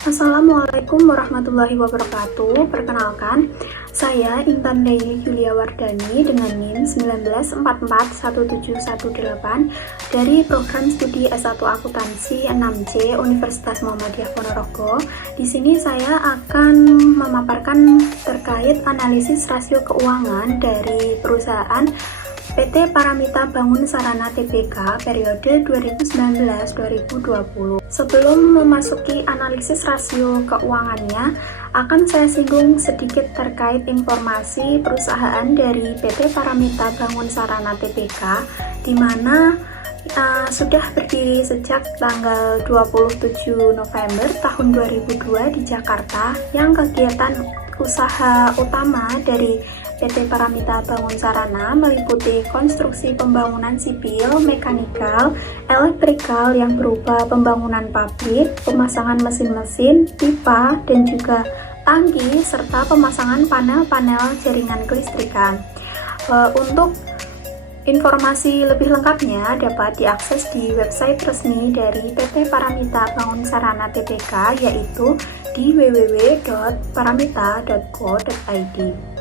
Assalamualaikum warahmatullahi wabarakatuh. Perkenalkan, saya Intan Leili Yulia Wardani dengan NIM 19441718 dari program studi S1 Akuntansi 6C Universitas Muhammadiyah Ponorogo. Di sini saya akan memaparkan terkait analisis rasio keuangan dari perusahaan PT Paramita Bangun Sarana Tbk periode 2019-2020. Sebelum memasuki analisis rasio keuangannya, akan saya singgung sedikit terkait informasi perusahaan dari PT Paramita Bangun Sarana Tbk, di mana sudah berdiri sejak tanggal 27 November tahun 2002 di Jakarta, yang kegiatan usaha utama dari PT Paramita Bangun Sarana meliputi konstruksi pembangunan sipil, mekanikal, elektrikal yang berupa pembangunan pabrik, pemasangan mesin-mesin, pipa, dan juga tangki, serta pemasangan panel-panel jaringan kelistrikan. Untuk informasi lebih lengkapnya dapat diakses di website resmi dari PT Paramita Bangun Sarana Tbk, yaitu di www.paramita.co.id.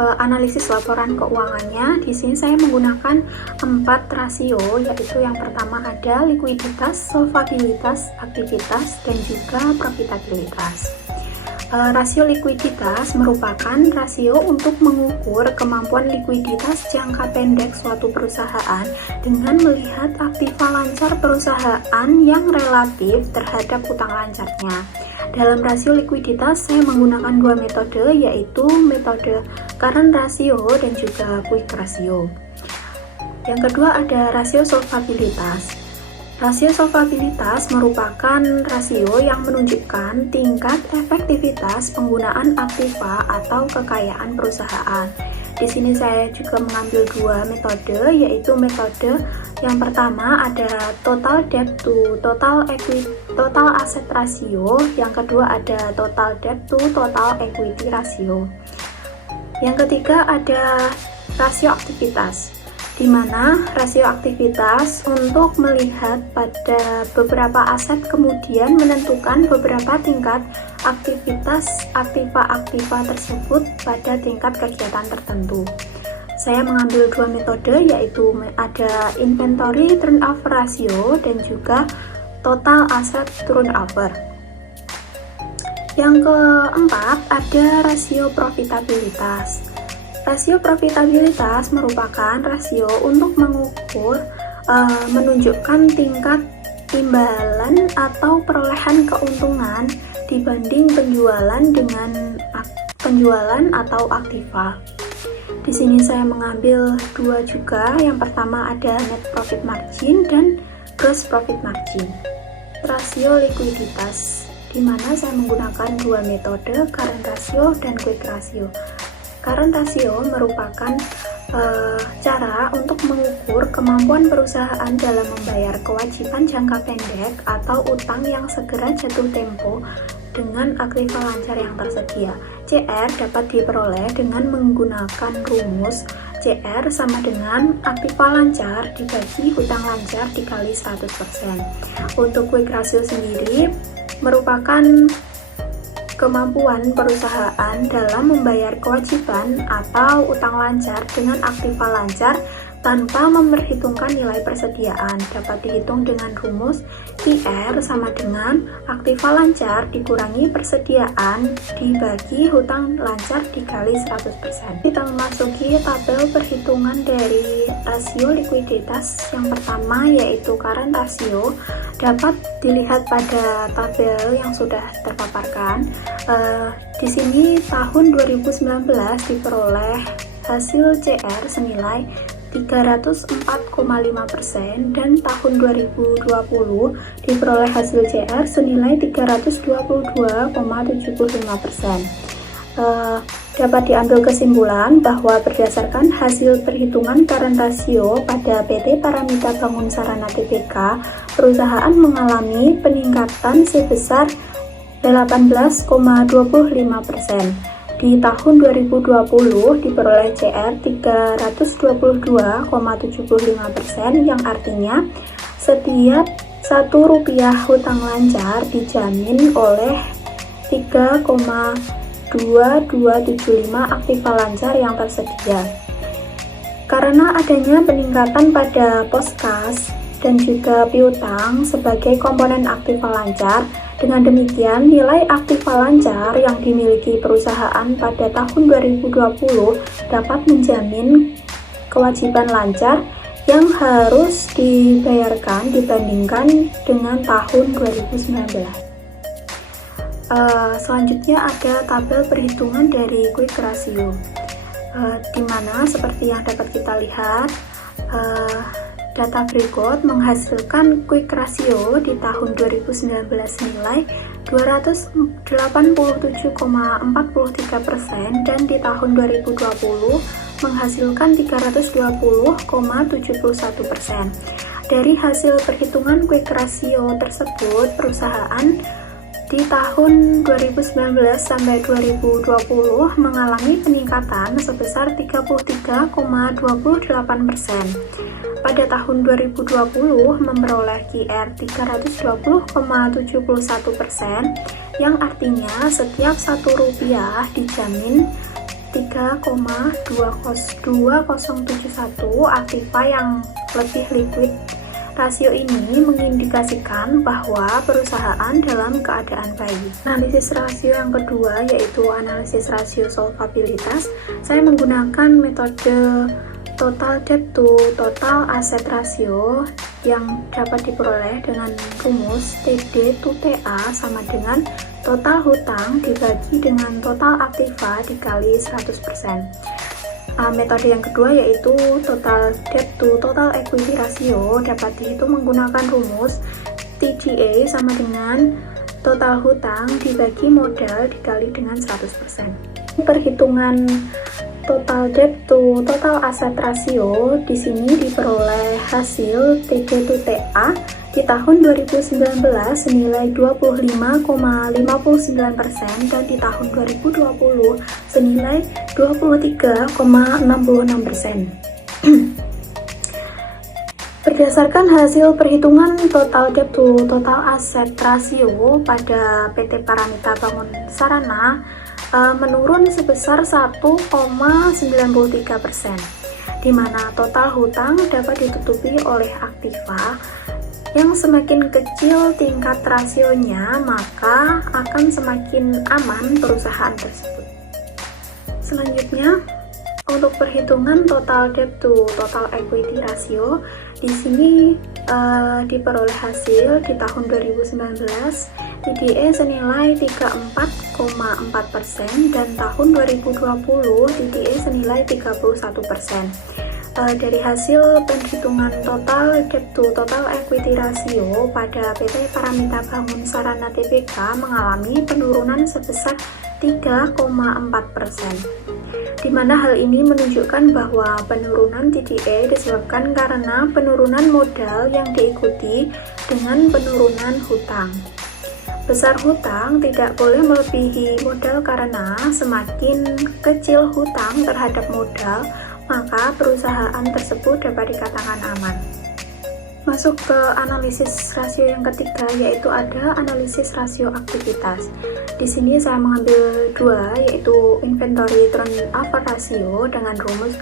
Analisis laporan keuangannya, di sini saya menggunakan 4 rasio, yaitu yang pertama ada likuiditas, solvabilitas, aktivitas, dan juga profitabilitas. Rasio likuiditas merupakan rasio untuk mengukur kemampuan likuiditas jangka pendek suatu perusahaan dengan melihat aktiva lancar perusahaan yang relatif terhadap utang lancarnya. Dalam rasio likuiditas saya menggunakan 2 metode, yaitu metode current ratio dan juga quick ratio. Yang kedua ada rasio solvabilitas. Rasio solvabilitas merupakan rasio yang menunjukkan tingkat efektivitas penggunaan aktiva atau kekayaan perusahaan. Di sini saya juga mengambil 2 metode, yaitu metode yang pertama ada total debt to total asset ratio, yang kedua ada total debt to total equity ratio. Yang ketiga ada rasio aktivitas, di mana rasio aktivitas untuk melihat pada beberapa aset kemudian menentukan beberapa tingkat aktivitas aktiva tersebut pada tingkat kegiatan tertentu. Saya mengambil 2 metode, yaitu ada inventory turnover ratio dan juga total asset turnover. Yang keempat ada rasio profitabilitas. Rasio profitabilitas merupakan rasio untuk menunjukkan tingkat imbalan atau perolehan keuntungan dibanding penjualan atau aktiva. Di sini saya mengambil 2 juga. Yang pertama ada net profit margin dan gross profit margin. Rasio likuiditas, di mana saya menggunakan 2 metode, current ratio dan quick ratio. Current ratio merupakan cara untuk mengukur kemampuan perusahaan dalam membayar kewajiban jangka pendek atau utang yang segera jatuh tempo dengan aktiva lancar yang tersedia. CR dapat diperoleh dengan menggunakan rumus CR sama dengan aktiva lancar dibagi hutang lancar dikali 100%. Untuk quick ratio sendiri merupakan kemampuan perusahaan dalam membayar kewajiban atau utang lancar dengan aktiva lancar tanpa memperhitungkan nilai persediaan. Dapat dihitung dengan rumus IR sama dengan aktiva lancar dikurangi persediaan dibagi hutang lancar dikali 100%. Kita memasuki tabel perhitungan dari rasio likuiditas. Yang pertama yaitu current ratio, dapat dilihat pada tabel yang sudah terpaparkan. Di sini tahun 2019 diperoleh hasil CR senilai 304,5% dan tahun 2020 diperoleh hasil CR senilai 322,75%. Dapat diambil kesimpulan bahwa berdasarkan hasil perhitungan current ratio pada PT Paramita Bangun Sarana Tbk, perusahaan mengalami peningkatan sebesar 18,25%. Di tahun 2020 diperoleh CR 322,75%, yang artinya setiap Rp1 hutang lancar dijamin oleh 3,2275 aktiva lancar yang tersedia. Karena adanya peningkatan pada pos kas dan juga piutang sebagai komponen aktiva lancar, dengan demikian nilai aktiva lancar yang dimiliki perusahaan pada tahun 2020 dapat menjamin kewajiban lancar yang harus dibayarkan dibandingkan dengan tahun 2019. Selanjutnya ada tabel perhitungan dari quick ratio, di mana seperti yang dapat kita lihat, data berikut menghasilkan quick ratio di tahun 2019 nilai 287,43% dan di tahun 2020 menghasilkan 320,71%. Dari hasil perhitungan quick ratio tersebut, perusahaan di tahun 2019 sampai 2020 mengalami peningkatan sebesar 33,28%. Pada tahun 2020 memperoleh QR 320,71%, yang artinya setiap Rp1 dijamin 3,20271 aktiva yang lebih liquid. Rasio ini mengindikasikan bahwa perusahaan dalam keadaan baik. Analisis rasio yang kedua yaitu analisis rasio solvabilitas. Saya menggunakan metode total debt to total asset ratio yang dapat diperoleh dengan rumus TD to TA sama dengan total hutang dibagi dengan total aktiva dikali 100%. Metode yang kedua yaitu total debt to total equity ratio dapat dihitung menggunakan rumus TGA sama dengan total hutang dibagi modal dikali dengan 100%. Perhitungan total debt to total asset ratio di sini diperoleh hasil TD to TA di tahun 2019 senilai 25,59% dan di tahun 2020 senilai 23,66%. Berdasarkan hasil perhitungan total debt to total asset ratio pada PT Paramita Bangun Sarana menurun sebesar 1,93%, di mana total hutang dapat ditutupi oleh aktiva. Yang semakin kecil tingkat rasionya, maka akan semakin aman perusahaan tersebut. Selanjutnya, untuk perhitungan total debt to total equity ratio, di sini diperoleh hasil di tahun 2019 TDE senilai 34,4% dan tahun 2020 TDE senilai 31%. Dari hasil perhitungan total debt to total equity ratio pada PT Paramita Bangun Sarana Tbk mengalami penurunan sebesar 3,4%, di mana hal ini menunjukkan bahwa penurunan TDE disebabkan karena penurunan modal yang diikuti dengan penurunan hutang. Besar hutang tidak boleh melebihi modal karena semakin kecil hutang terhadap modal, maka perusahaan tersebut dapat dikatakan aman. Masuk ke analisis rasio yang ketiga, yaitu ada analisis rasio aktivitas. Di sini saya mengambil dua, yaitu inventory turnover ratio dengan rumus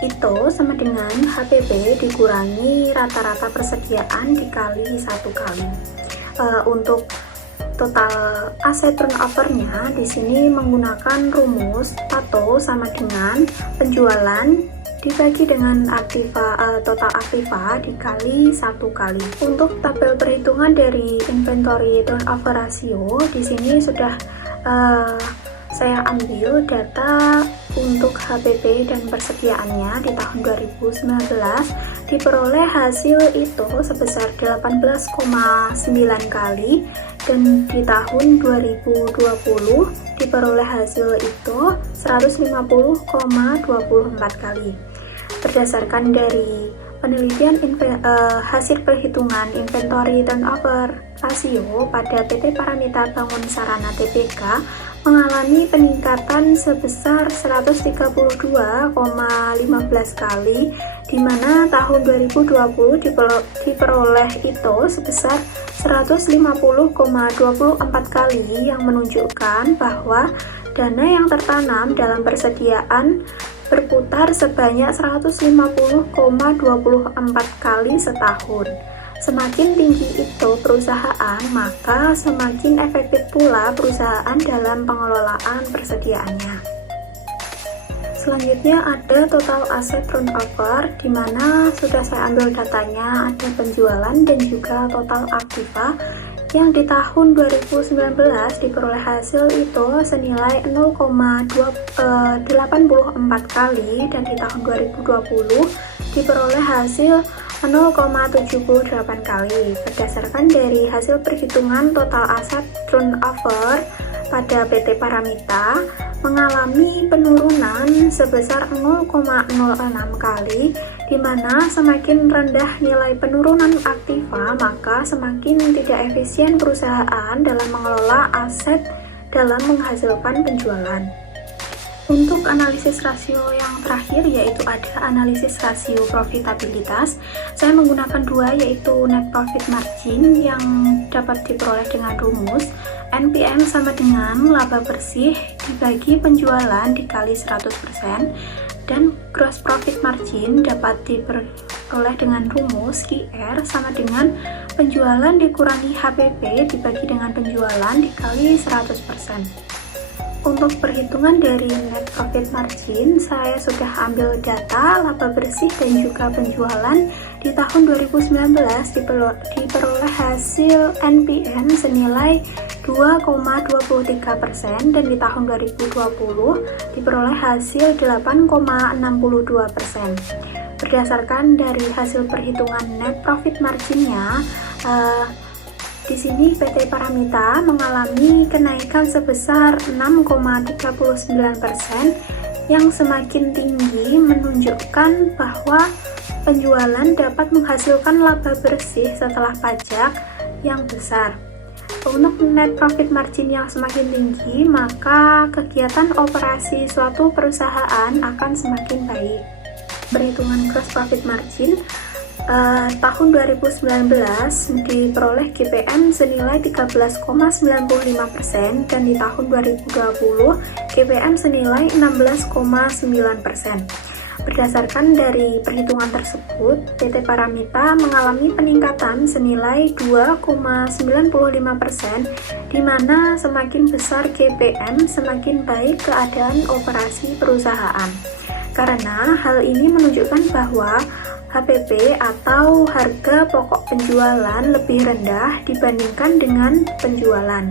ITO sama dengan HPP dikurangi rata-rata persediaan dikali 1 kali. Untuk total aset turnover-nya di sini menggunakan rumus TATO sama dengan penjualan dibagi dengan total aktiva dikali 1 kali. Untuk tabel perhitungan dari inventory turnover ratio di sini sudah saya ambil data untuk HPP dan persediaannya di tahun 2019 diperoleh hasil itu sebesar 18,9 kali dan di tahun 2020 diperoleh hasil itu 150,24 kali. Berdasarkan dari penelitian hasil perhitungan inventory turnover rasio pada PT Paramita Bangun Sarana Tbk mengalami peningkatan sebesar 132,15 kali, di mana tahun 2020 diperoleh itu sebesar 150,24 kali, yang menunjukkan bahwa dana yang tertanam dalam persediaan berputar sebanyak 150,24 kali setahun. Semakin tinggi itu perusahaan, maka semakin efektif pula perusahaan dalam pengelolaan persediaannya. Selanjutnya ada total asset turnover, di mana sudah saya ambil datanya, ada penjualan dan juga total aktiva yang di tahun 2019 diperoleh hasil itu senilai 0,84 kali, dan di tahun 2020 diperoleh hasil 0,78 kali. Berdasarkan dari hasil perhitungan total aset turnover pada PT Paramita mengalami penurunan sebesar 0,06 kali, di mana semakin rendah nilai penurunan aktiva, maka semakin tidak efisien perusahaan dalam mengelola aset dalam menghasilkan penjualan. Untuk analisis rasio yang terakhir, yaitu ada analisis rasio profitabilitas. Saya menggunakan dua, yaitu net profit margin yang dapat diperoleh dengan rumus NPM sama dengan laba bersih dibagi penjualan dikali 100%, dan gross profit margin dapat diperoleh dengan rumus QR sama dengan penjualan dikurangi HPP dibagi dengan penjualan dikali 100%. Untuk perhitungan dari net profit margin, saya sudah ambil data laba bersih dan juga penjualan. Di tahun 2019 diperoleh hasil NPM senilai 2,23%, dan di tahun 2020 diperoleh hasil 8,62%. Berdasarkan dari hasil perhitungan net profit marginnya, di sini PT Paramita mengalami kenaikan sebesar 6,39%, yang semakin tinggi menunjukkan bahwa penjualan dapat menghasilkan laba bersih setelah pajak yang besar. Untuk net profit margin yang semakin tinggi, maka kegiatan operasi suatu perusahaan akan semakin baik. Perhitungan gross profit margin tahun 2019 diperoleh GPM senilai 13,95%, dan di tahun 2020 GPM senilai 16,9%. Berdasarkan dari perhitungan tersebut, PT Paramita mengalami peningkatan senilai 2,95%, di mana semakin besar GPM semakin baik keadaan operasi perusahaan. Karena hal ini menunjukkan bahwa HPP atau harga pokok penjualan lebih rendah dibandingkan dengan penjualan.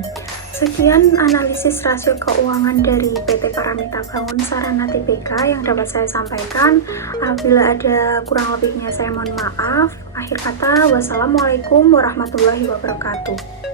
Sekian analisis rasio keuangan dari PT Paramita Bangun Sarana Tbk yang dapat saya sampaikan. Apabila ada kurang lebihnya saya mohon maaf. Akhir kata, wassalamualaikum warahmatullahi wabarakatuh.